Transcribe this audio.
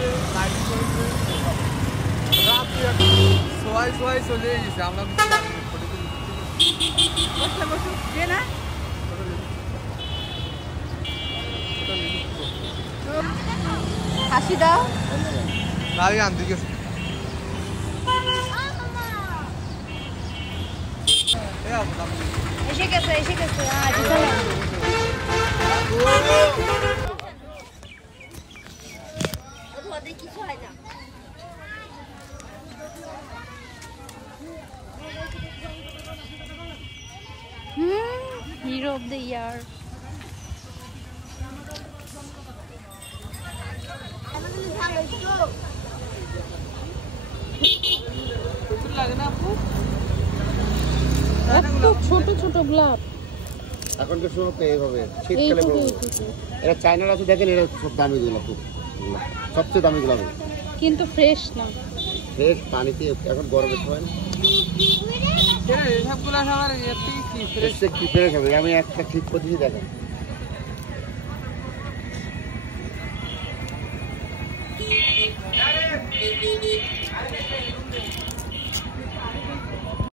চলছে, লাইটিং চলছে, রাত্রি সোয়াই চলে গেছে। আমরা হাসি দাও। গাড়ি আনতে গেছে। এসে গেছে কিছু হয় না। Hero of the year. ছোট ছোট গোলাপ এখনকার সময় তো এইভাবে শীতকালে এটা চায়নার আছে, দেখেন এটা সব দামি গোলাপ, সবচেয়ে দামি গোলাপ, কিন্তু ফ্রেশ না, ফ্রেশ পানিতে এখন গরমের সময় কি ফ্রেশ হবে। আমি একটা ঠিক করতেছি, দেখেন